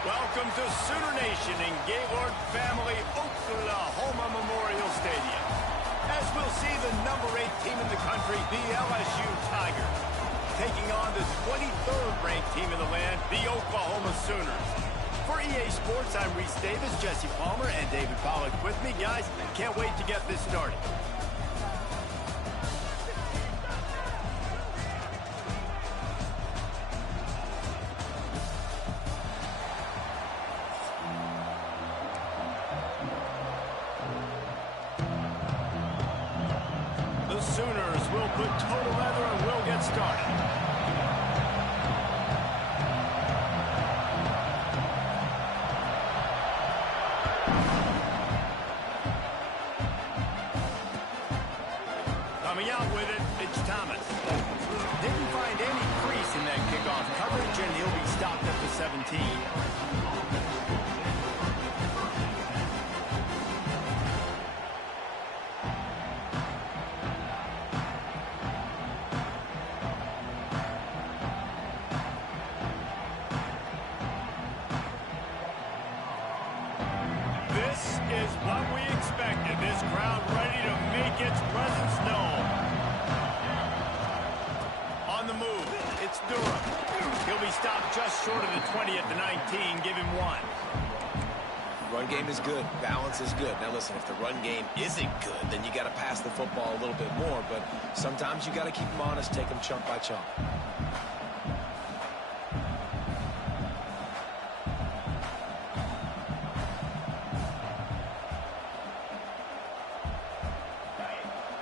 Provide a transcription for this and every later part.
Welcome to Sooner Nation in Gaylord Family Oklahoma Memorial Stadium. As we'll see the number 8 team in the country, the LSU Tigers, taking on the 23rd ranked team in the land, the Oklahoma Sooners. For EA Sports, I'm Reese Davis, Jesse Palmer, and David Pollack with me. Guys, can't wait to get this started. The Sooners will put total leather and we'll get started. Coming out with it, it's Thomas. Didn't find any crease in that kickoff coverage, and he'll be stopped at the 17. This is what we expected. This crowd ready to make its presence known. On the move, it's Durham. He'll be stopped just short of the 20 at the 19. Give him 1. Run game is good. Balance is good. Now listen, if the run game isn't good, then you got to pass the football a little bit more. But sometimes you got to keep them honest, take them chunk by chunk.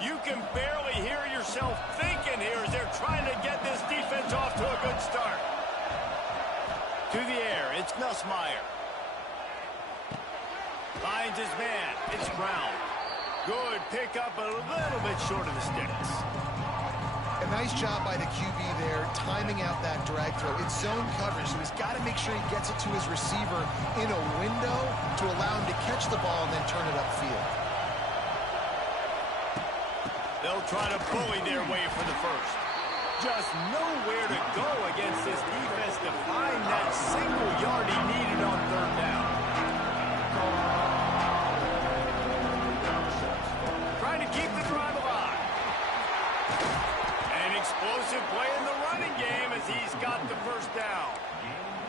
You can barely hear yourself thinking here as they're trying to get this defense off to a good start. To the air, it's Nussmeier. Finds his man, it's Brown. Good pickup, a little bit short of the sticks. A nice job by the QB there, timing out that drag throw. It's zone coverage, so he's got to make sure he gets it to his receiver in a window to allow him to catch the ball and then turn it upfield. They'll try to bully their way for the first. Just nowhere to go against this defense to find that single yard he needed on 3rd down. Trying to keep the drive alive. An explosive play in the running game as he's got the first down.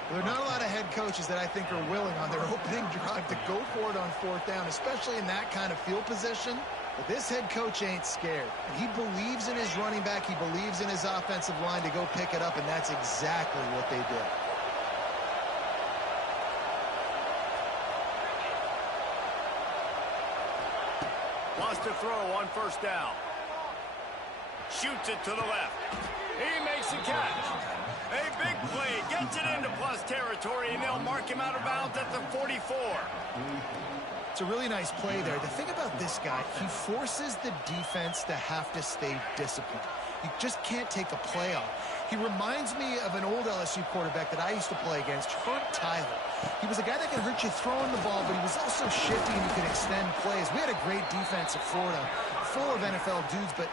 There are not a lot of head coaches that I think are willing on their opening drive to go for it on 4th down, especially in that kind of field position. But this head coach ain't scared. He believes in his running back. He believes in his offensive line to go pick it up, and that's exactly what they did. Wants to throw on 1st down. Shoots it to the left. He makes a catch. A big play. Gets it into plus territory, and they'll mark him out of bounds at the 44. It's a really nice play there. The thing about this guy, he forces the defense to have to stay disciplined. You just can't take a play off. He reminds me of an old LSU quarterback that I used to play against, Herb Tyler. He was a guy that could hurt you throwing the ball, but he was also shifty and he could extend plays. We had a great defense at Florida, full of NFL dudes, but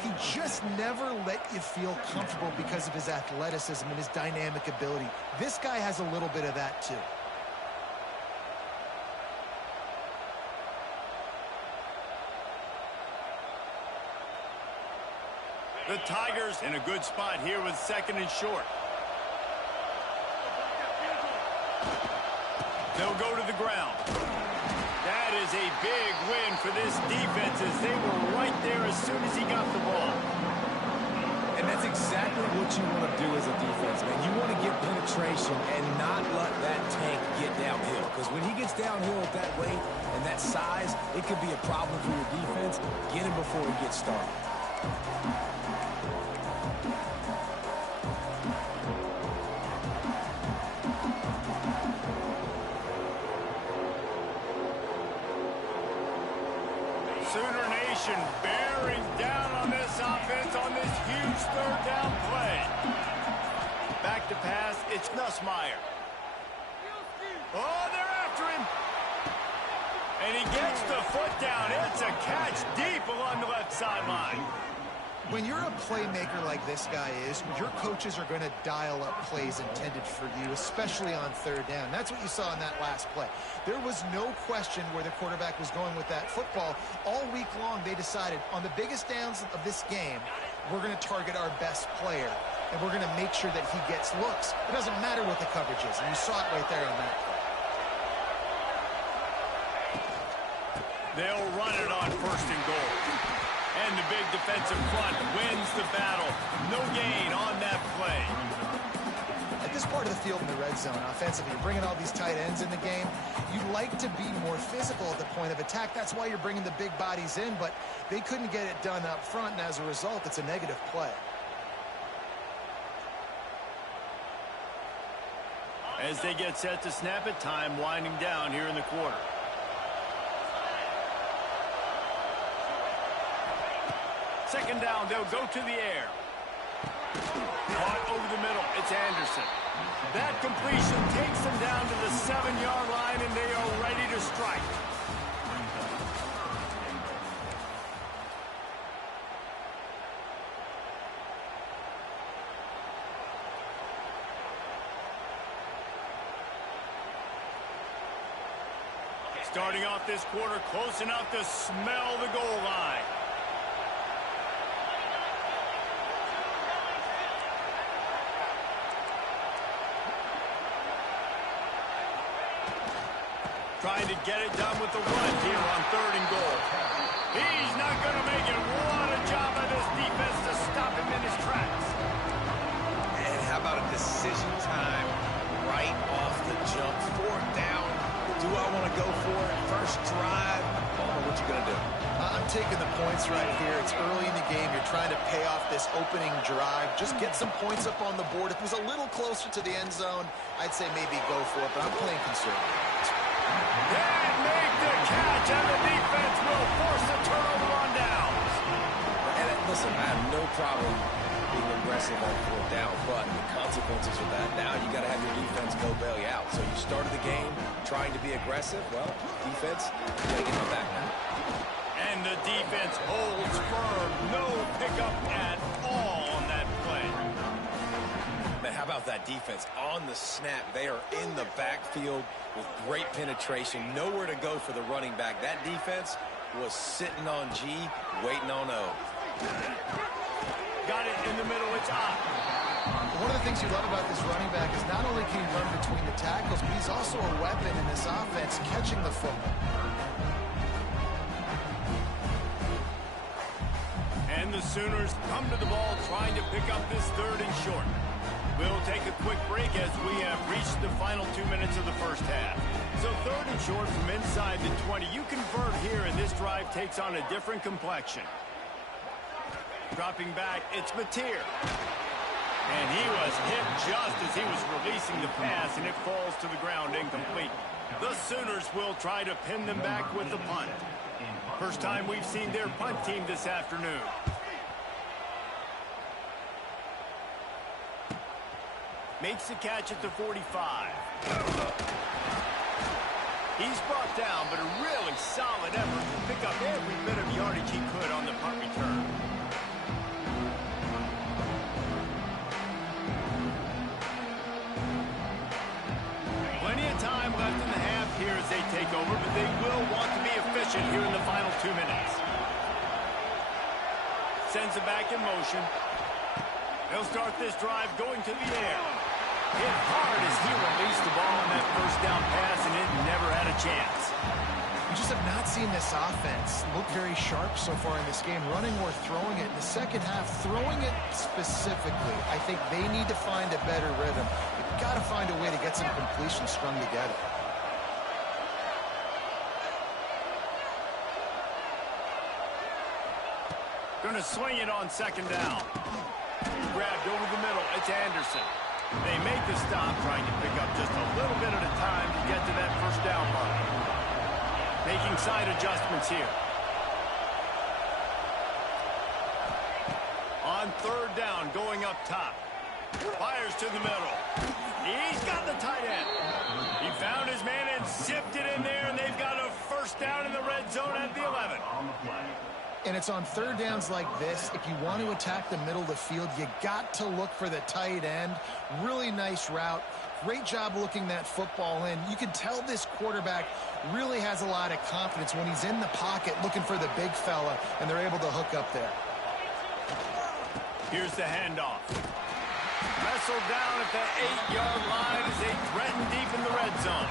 he just never let you feel comfortable because of his athleticism and his dynamic ability. This guy has a little bit of that too. The Tigers in a good spot here with 2nd and short. They'll go to the ground. That is a big win for this defense as they were right there as soon as he got the ball. And that's exactly what you want to do as a defense, man. You want to get penetration and not let that tank get downhill. Because when he gets downhill at that rate and that size, it could be a problem for your defense. Get him before he gets started. Sooner Nation bearing down on this offense on this huge 3rd down play. Back to pass, it's Nussmeier. Oh, they're after him. And he gets the foot down. It's a catch deep along the left sideline. When you're a playmaker like this guy is, your coaches are going to dial up plays intended for you, especially on third down. That's what you saw in that last play. There was no question where the quarterback was going with that football. All week long, they decided on the biggest downs of this game, we're going to target our best player, and we're going to make sure that he gets looks. It doesn't matter what the coverage is, and you saw it right there on that play. They'll run it on 1st and goal. And the big defensive front wins the battle. No gain on that play. At this part of the field in the red zone, offensively, you're bringing all these tight ends in the game. You'd like to be more physical at the point of attack. That's why you're bringing the big bodies in, but they couldn't get it done up front, and as a result, it's a negative play. As they get set to snap it, time winding down here in the quarter. Second down, they'll go to the air. Caught over the middle, it's Anderson. That completion takes them down to the 7-yard line, and they are ready to strike. Starting off this quarter, close enough to smell the goal line. Trying to get it done with the run here on 3rd and goal. He's not going to make it. What a job by this defense to stop him in his tracks. And how about a decision time right off the jump? 4th down. Do I want to go for it? First drive. I don't know what you're going to do. I'm taking the points right here. It's early in the game. You're trying to pay off this opening drive. Just get some points up on the board. If it was a little closer to the end zone, I'd say maybe go for it, but I'm playing conservative. They make the catch, and the defense will force the turnover on downs. And listen, I have no problem being aggressive on 4th down, but the consequences of that, now you got to have your defense go bail you out. So you started the game trying to be aggressive. Well, defense, you got to get my back now. And the defense holds firm. No pickup at all on that play. Man, how about that defense on the snap? They are in the backfield with great penetration. Nowhere to go for the running back. That defense was sitting on G, waiting on O. Got it in the middle. It's up. One of the things you love about this running back is not only can he run between the tackles, but he's also a weapon in this offense catching the football. And the Sooners come to the ball trying to pick up this 3rd and short. We'll take a quick break as we have reached the final 2 minutes of the first half. So 3rd and short from inside the 20. You convert here, and this drive takes on a different complexion. Dropping back, it's Mateer. And he was hit just as he was releasing the pass, and it falls to the ground incomplete. The Sooners will try to pin them back with the punt. First time we've seen their punt team this afternoon. Makes the catch at the 45. He's brought down, but a really solid effort to pick up every bit of yardage he could on the punt return. Plenty of time left in the half here as they take over, but they will want to be efficient here in the final 2 minutes. Sends it back in motion. They'll start this drive going to the air. Hit hard as he released the ball on that 1st down pass, and it never had a chance. We just have not seen this offense look very sharp so far in this game, running or throwing it. In the second half, throwing it specifically, I think they need to find a better rhythm. They've got to find a way to get some completions strung together. Going to swing it on 2nd down. Grabbed over the middle. It's Anderson. They make the stop, trying to pick up just a little bit at a time to get to that 1st down mark. Making side adjustments here. On 3rd down, going up top. Fires to the middle. He's got the tight end. He found his man and zipped it in there, and they've got a 1st down in the red zone at the 11. And it's on third downs like this. If you want to attack the middle of the field, you got to look for the tight end. Really nice route. Great job looking that football in. You can tell this quarterback really has a lot of confidence when he's in the pocket looking for the big fella, and they're able to hook up there. Here's the handoff. Wrestled down at the 8-yard line as they threaten deep in the red zone.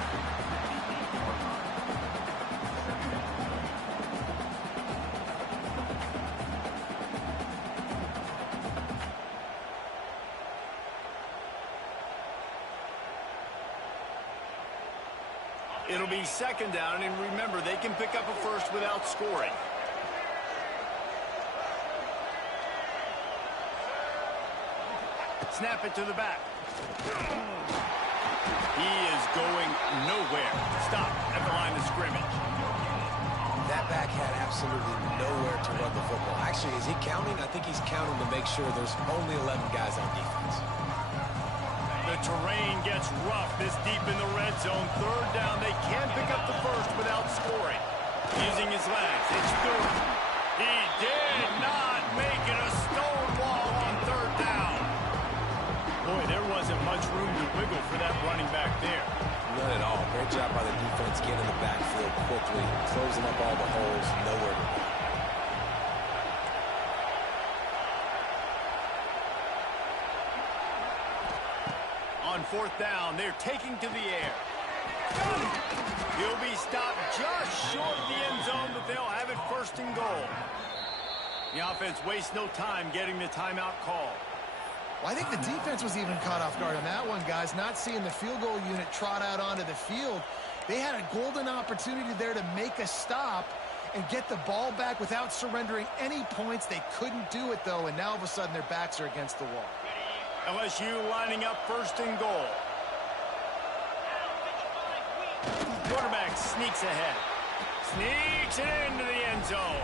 It'll be second down, and remember, they can pick up a first without scoring. Snap it to the back. He is going nowhere. Stop at the line of scrimmage. That back had absolutely nowhere to run the football. Actually, is he counting? I think he's counting to make sure there's only 11 guys on defense. The terrain gets rough this deep in the red zone. Third down, they can pick up the first without scoring. Using his legs, it's through. He did not make it a stone wall on third down. Boy, there wasn't much room to wiggle for that running back there. None at all. Great job by the defense getting in the backfield quickly, closing up all the holes, nowhere to go. On fourth down, they're taking to the air. He'll be stopped just short of the end zone, but they'll have it first and goal. The offense wastes no time getting the timeout call. Well, I think the defense was even caught off guard on that one, guys. Not seeing the field goal unit trot out onto the field. They had a golden opportunity there to make a stop and get the ball back without surrendering any points. They couldn't do it, though, and now all of a sudden their backs are against the wall. LSU lining up first and goal. Quarterback sneaks ahead. Sneaks it into the end zone.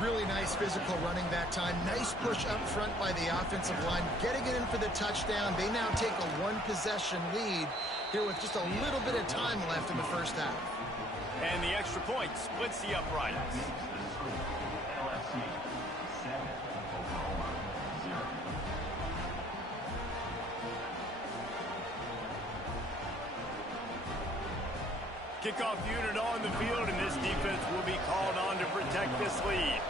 Really nice physical running that time. Nice push up front by the offensive line. Getting it in for the touchdown. They now take a one-possession lead here with just a little bit of time left in the first half. And the extra point splits the uprights. Kickoff unit on the field, and this defense will be called on to protect this lead.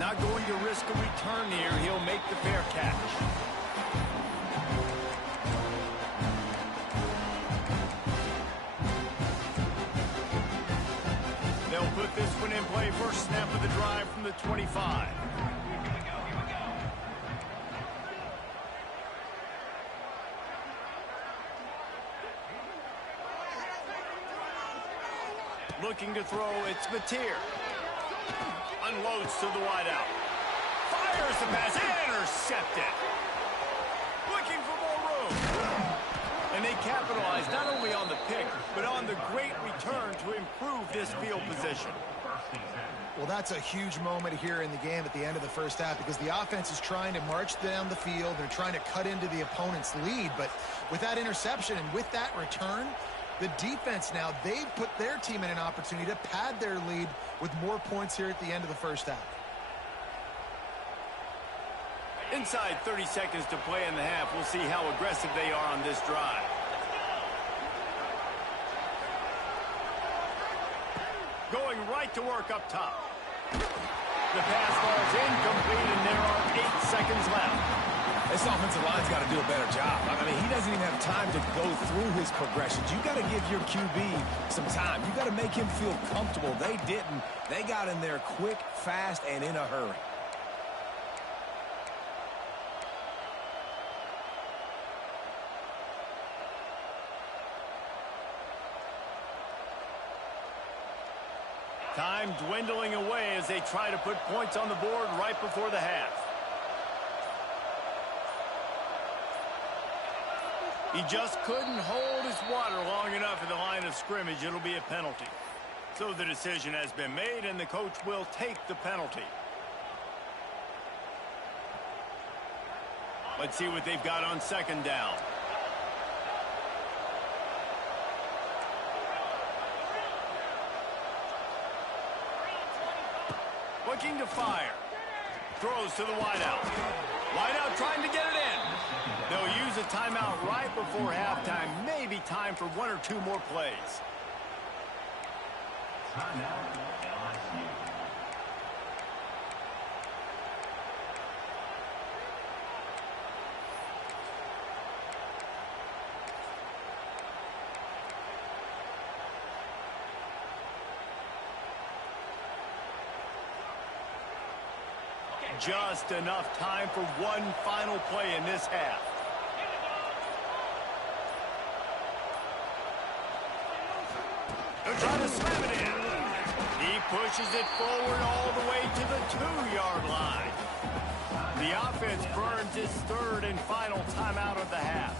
Not going to risk a return here. He'll make the fair catch. They'll put this one in play. First snap of the drive from the 25. Looking to throw, it's Mateer. Unloads to the wideout. Fires the pass, intercepted. Looking for more room. And they capitalize not only on the pick, but on the great return to improve this field position. Well, that's a huge moment here in the game at the end of the first half because the offense is trying to march down the field. They're trying to cut into the opponent's lead, but with that interception and with that return, the defense now, they've put their team in an opportunity to pad their lead with more points here at the end of the first half. Inside 30 seconds to play in the half. We'll see how aggressive they are on this drive. Going right to work up top. The pass falls incomplete, and there are 8 seconds left. This offensive line's got to do a better job. I mean, he doesn't even have time to go through his progressions. You got to give your QB some time. You got to make him feel comfortable. They didn't. They got in there quick, fast, and in a hurry. Time dwindling away as they try to put points on the board right before the half. He just couldn't hold his water long enough at the line of scrimmage. It'll be a penalty. So the decision has been made, and the coach will take the penalty. Let's see what they've got on second down. Looking to fire. Throws to the wideout. Wideout trying to get it in. They'll use a timeout right before halftime. Maybe time for one or two more plays. Timeout, LSU. Just enough time for one final play in this half. They're trying to slam it in. He pushes it forward all the way to the 2-yard line. The offense burns its third and final timeout of the half.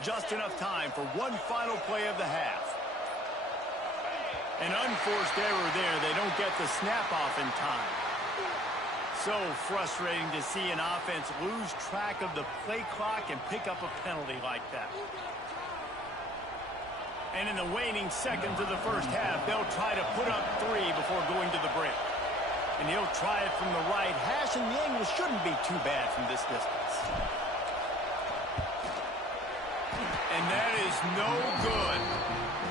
Just enough time for one final play of the half. An unforced error there. They don't get the snap off in time. So frustrating to see an offense lose track of the play clock and pick up a penalty like that. And in the waning seconds of the first half, they'll try to put up 3 before going to the break. And he'll try it from the right hash, and the angle shouldn't be too bad from this distance. And that is no good.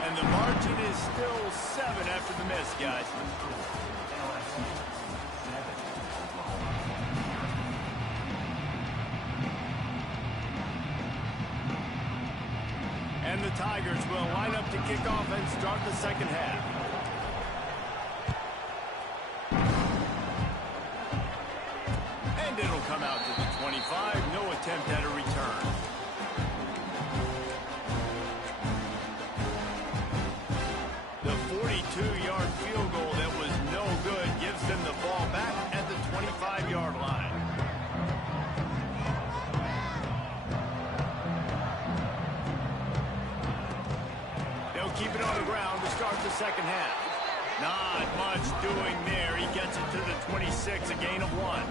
And the margin is still 7 after the miss, guys. And the Tigers will line up to kick off and start the second half. And it'll come out to the 25. No attempt at a return. The 42-yard field goal that was no good gives them the ball back at the 25-yard line. They'll keep it on the ground to start the second half. Not much doing there. He gets it to the 26, a gain of 1.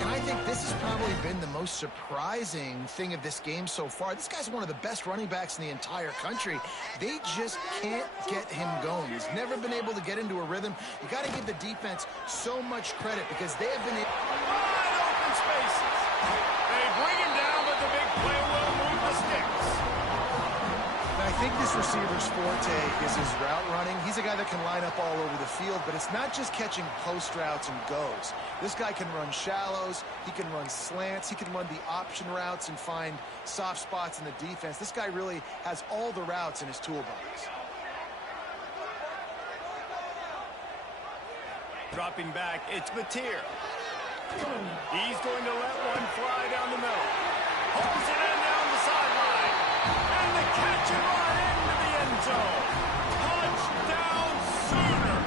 And I think this has probably been the most surprising thing of this game so far. This guy's one of the best running backs in the entire country. They just can't get him going. He's never been able to get into a rhythm. You got to give the defense so much credit because they have been wide open spaces. They bring him down, but the big play will move the sticks. I think this receiver's forte is his route running. He's a guy that can line up all over the field, but it's not just catching post routes and goes. This guy can run shallows, he can run slants, he can run the option routes and find soft spots in the defense. This guy really has all the routes in his toolbox. Dropping back, it's Mateer. He's going to let one fly down the middle. Holds it in down the sideline. And the catch and run into the end zone. Touchdown Sooner.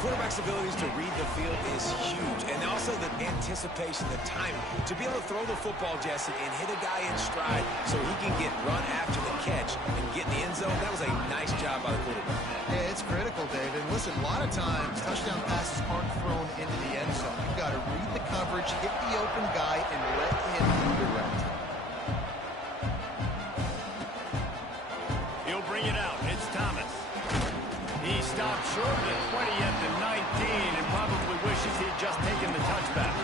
Quarterback's abilities to read the field is huge, and also the anticipation, the timing. To be able to throw the football, Jesse, and hit a guy in stride so he can get run after the catch and get in the end zone, that was a nice job by the quarterback. Yeah, it's critical, David. Listen, a lot of times touchdown passes aren't thrown into the end zone. You've got to read the coverage, hit the open guy, and let him redirect. He'll bring it out. It's Thomas. He stopped short of the 20 at the 19 and probably wishes he'd just taken the touchback.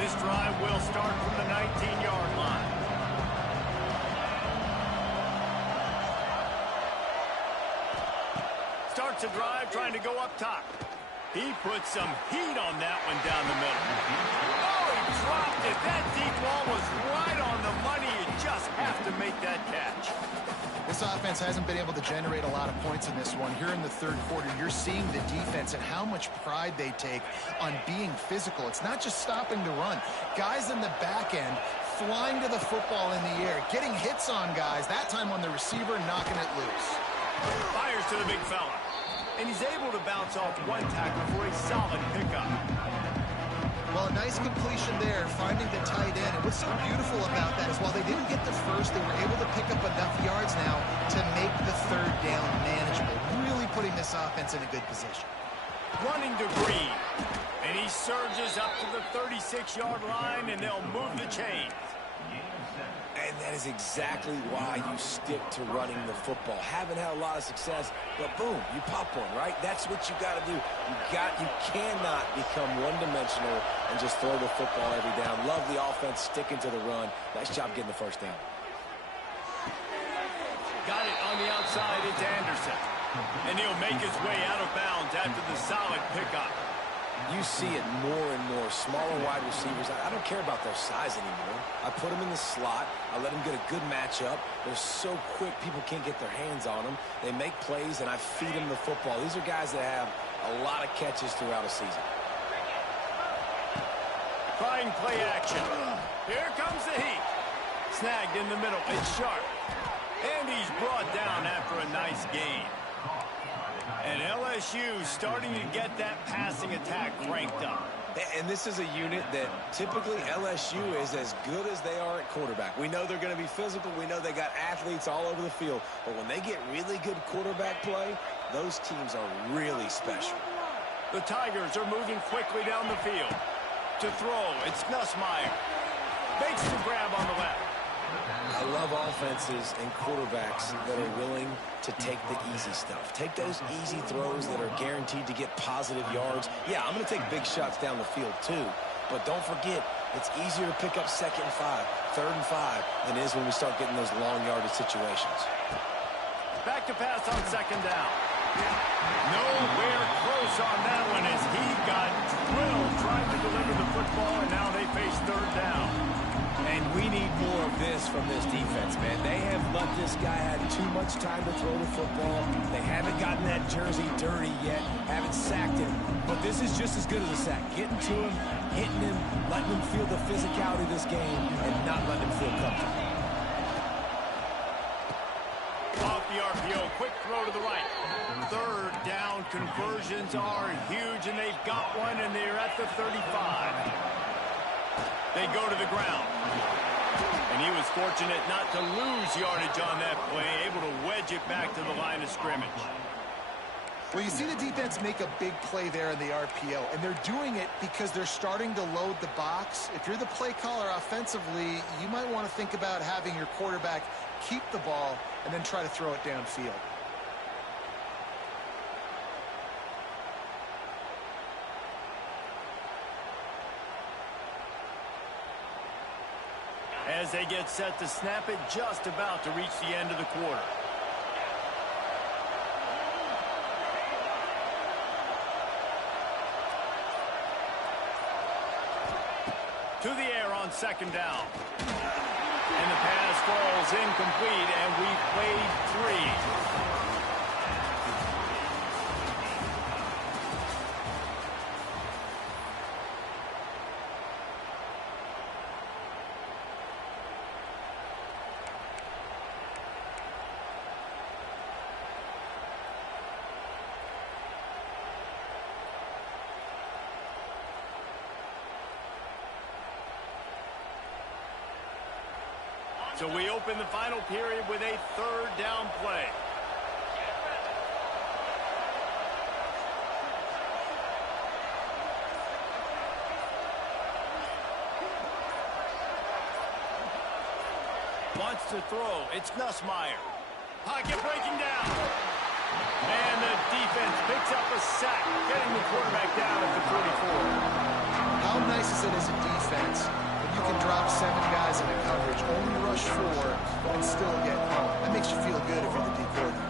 This drive will start from the 19-yard line. Starts a drive trying to go up top. He put some heat on that one down the middle. Oh, he dropped it. That deep ball was right on the money. You just have to make that catch. This offense hasn't been able to generate a lot of points in this one. Here in the third quarter, you're seeing the defense and how much pride they take on being physical. It's not just stopping to run. Guys in the back end flying to the football in the air, getting hits on guys, that time on the receiver, knocking it loose. Fires to the big fella. And he's able to bounce off one tackle for a solid pickup. Well, a nice completion there, finding the tight end. And what's so beautiful about that is while they didn't get the first, they were able to pick up enough yards now to make the third down manageable, really putting this offense in a good position. Running to Green. And he surges up to the 36-yard line, and they'll move the chains. And that is exactly why you stick to running the football. Haven't had a lot of success, but boom, you pop one, right? That's what you got to do. You cannot become one-dimensional and just throw the football every down. Love the offense sticking to the run. Nice job getting the first down. Got it on the outside. It's Anderson. And he'll make his way out of bounds after the solid pickup. You see it more and more. Smaller wide receivers. I don't care about their size anymore. I put them in the slot. I let them get a good matchup. They're so quick, people can't get their hands on them. They make plays, and I feed them the football. These are guys that have a lot of catches throughout a season. Trying play action. Here comes the heat. Snagged in the middle. It's Sharp. And he's brought down after a nice gain. And LSU starting to get that passing attack cranked up. And this is a unit that typically LSU is as good as they are at quarterback. We know they're going to be physical. We know they got athletes all over the field. But when they get really good quarterback play, those teams are really special. The Tigers are moving quickly down the field. To throw, it's Nussmeier. Makes the grab on the left. I love offenses and quarterbacks that are willing to take the easy stuff. Take those easy throws that are guaranteed to get positive yards. Yeah, I'm going to take big shots down the field too. But don't forget, it's easier to pick up 2nd and 5, 3rd and 5 than it is when we start getting those long yardage situations. Back to pass on 2nd down. Nowhere close on that one as he got drilled trying to deliver the football, and now they face 3rd down. And we need more of this from this defense, man. They have let this guy have too much time to throw the football. They haven't gotten that jersey dirty yet, haven't sacked him. But this is just as good as a sack. Getting to him, hitting him, letting him feel the physicality of this game, and not letting him feel comfortable. Off the RPO, quick throw to the right. 3rd down conversions are huge, and they've got one, and they're at the 35. They go to the ground. And he was fortunate not to lose yardage on that play, able to wedge it back to the line of scrimmage. Well, you see the defense make a big play there in the RPO, and they're doing it because they're starting to load the box. If you're the play caller offensively, you might want to think about having your quarterback keep the ball and then try to throw it downfield. As they get set to snap it, just about to reach the end of the quarter. To the air on 2nd down. And the pass falls incomplete, and we've played 3. So we open the final period with a 3rd down play. Wants to throw. It's Nussmeier. Pocket breaking down. And the defense picks up a sack, getting the quarterback down at the 44. How nice is it as a defense when you can drop 7 guys into coverage, only rush 4, and still get home? That makes you feel good if you're the D coordinator.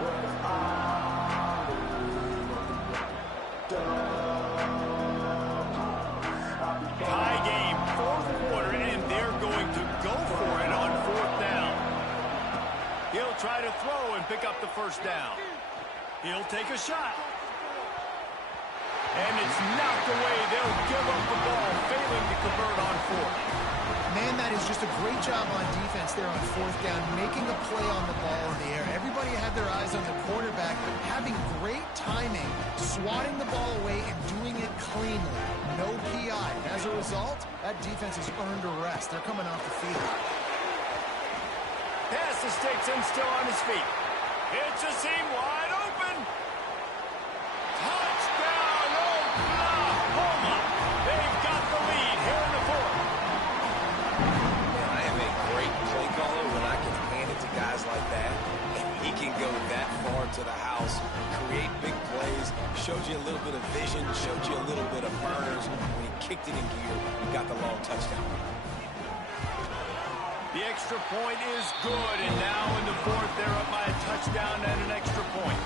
Tie game, 4th quarter, and they're going to go for it on 4th down. He'll try to throw and pick up the 1st down. He'll take a shot. And it's knocked away. They'll give up the ball, failing to convert on 4th. Man, that is just a great job on defense there on fourth down, making a play on the ball in the air. Everybody had their eyes on the quarterback, but having great timing, swatting the ball away and doing it cleanly. No PI. And as a result, that defense has earned a rest. They're coming off the field. Pass the sticks and still on his feet. It's a seam wide open. Touchdown, Oklahoma. They've got the lead here in the fourth. Man, I am a great play caller when I can hand it to guys like that. And he can go that far to the house, create big plays, showed you a little bit of vision, showed you a little bit of burners. When he kicked it in gear, he got the long touchdown. The extra point is good, and now in the fourth, they're up by a touchdown and an extra point.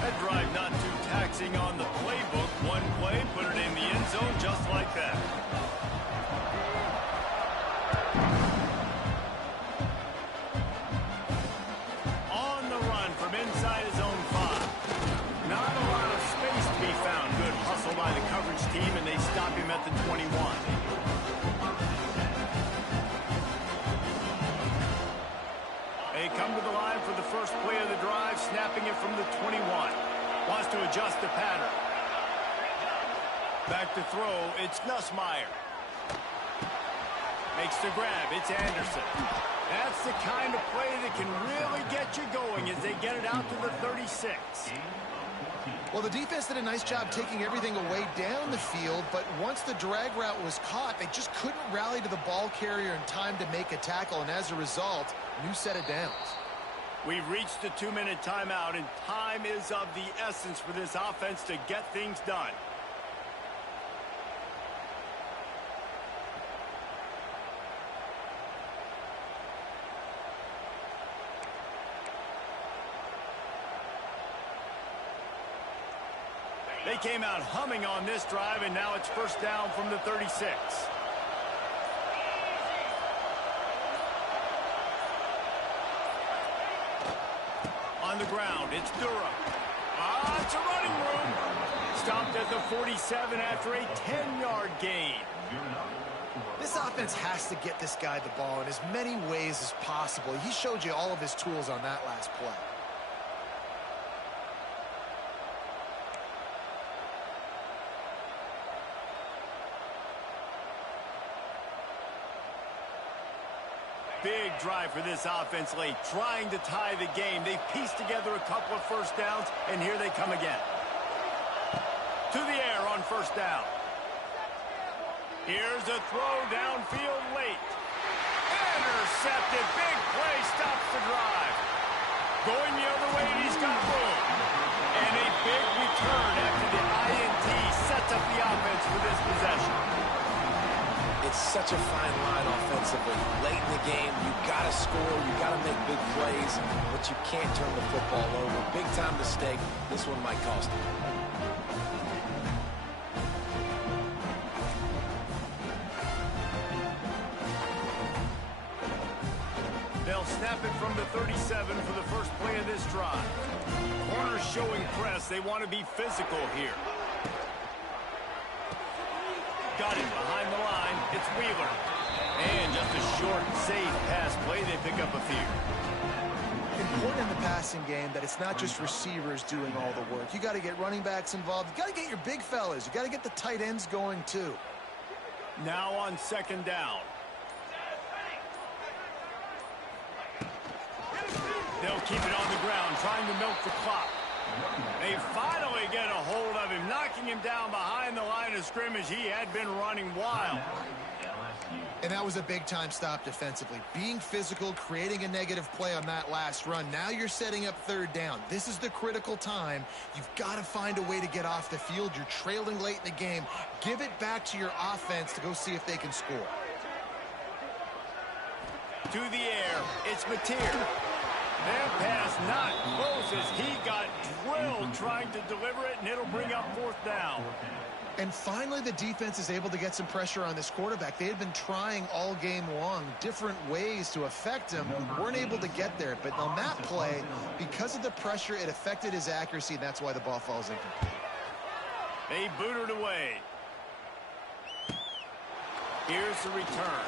That drive not too taxing on the playbook. One play, put it in the end zone just like that. On the run from inside his own 5. Not a lot of space to be found. Good hustle by the coverage team, and they stop him at the 21. They come to the line for the first play of the drive, snapping it from the 21. Wants to adjust the pattern. Back to throw, it's Nussmeier. Makes the grab, it's Anderson. That's the kind of play that can really get you going as they get it out to the 36. Well, the defense did a nice job taking everything away down the field, but once the drag route was caught, they just couldn't rally to the ball carrier in time to make a tackle, and as a result, new set of downs. We've reached the 2-minute timeout, and time is of the essence for this offense to get things done. They came out humming on this drive, and now it's first down from the 36. On the ground, it's Durham. It's a running room. Stopped at the 47 after a 10-yard gain. This offense has to get this guy the ball in as many ways as possible. He showed you all of his tools on that last play. Big drive for this offense late, trying to tie the game. They've pieced together a couple of first downs, and here they come again. To the air on first down. Here's a throw downfield late. Intercepted. Big play stops the drive. Going the other way, and he's got room. And a big return after the INT sets up the offense for this possession. It's such a fine line offensively. Late in the game, you've got to score, you've got to make big plays, but you can't turn the football over. Big-time mistake. This one might cost them. They'll snap it from the 37 for the first play of this drive. Corners showing press. They want to be physical here. Got it behind the line. It's Wheeler. And just a short, safe pass play. They pick up a few. Important in the passing game that it's not just receivers doing all the work. You got to get running backs involved. You got to get your big fellas. You got to get the tight ends going too. Now on second down. They'll keep it on the ground, trying to milk the clock. They finally get a hold of him, knocking him down behind the line of scrimmage. He had been running wild. And that was a big-time stop defensively. Being physical, creating a negative play on that last run. Now you're setting up third down. This is the critical time. You've got to find a way to get off the field. You're trailing late in the game. Give it back to your offense to go see if they can score. To the air, it's Mateer. Their pass not close as he got drilled trying to deliver it, and it'll bring up fourth down. And finally, the defense is able to get some pressure on this quarterback. They had been trying all game long different ways to affect him. Weren't able to get there. But on that play, because of the pressure, it affected his accuracy, and that's why the ball falls incomplete. They boot it away. Here's the return.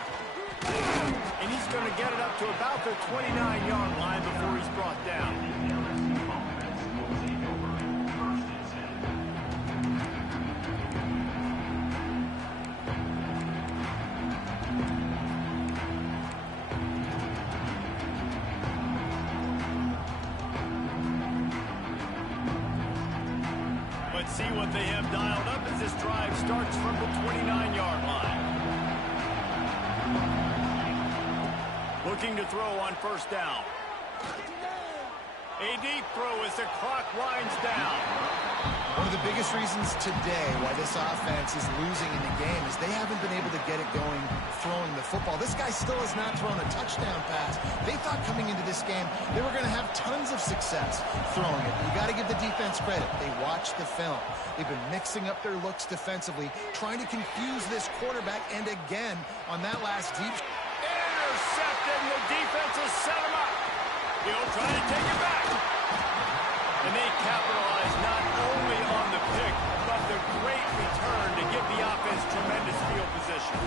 And he's going to get it up to about the 29-yard line before he's brought down. Let's see what they have dialed up as this drive starts from the 29-yard line. Looking to throw on first down. A deep throw as the clock winds down. One of the biggest reasons today why this offense is losing in the game is they haven't been able to get it going throwing the football. This guy still has not thrown a touchdown pass. They thought coming into this game they were going to have tons of success throwing it. You got to give the defense credit. They watched the film. They've been mixing up their looks defensively, trying to confuse this quarterback, and again on that last deep. Intercepted, and the defense has set him up. He'll try to take it back. And they capitalize not only on the pick, but the great return to give the offense tremendous field position.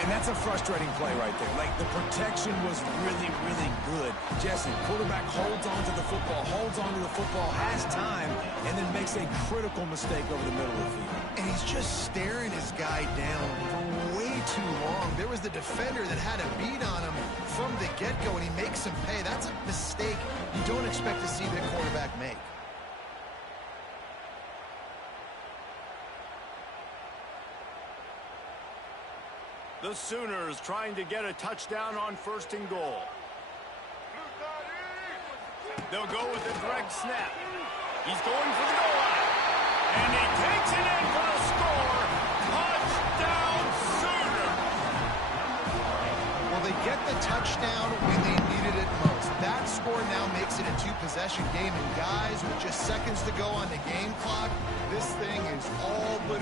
And that's a frustrating play right there. Like, the protection was really, really good. Jesse, quarterback holds on to the football, has time, and then makes a critical mistake over the middle of the field. And he's just staring his guy down for way too long. There was the defender that had a beat on him from the get-go, and he makes him pay. That's a mistake you don't expect to see the quarterback make. The Sooners trying to get a touchdown on first and goal. They'll go with a direct snap. He's going for the goal line. And he takes it in for the score. Touchdown, Sooner! Well, they get the touchdown when they needed it most. That score now makes it a two-possession game. And guys, with just seconds to go on the game clock, this thing is all but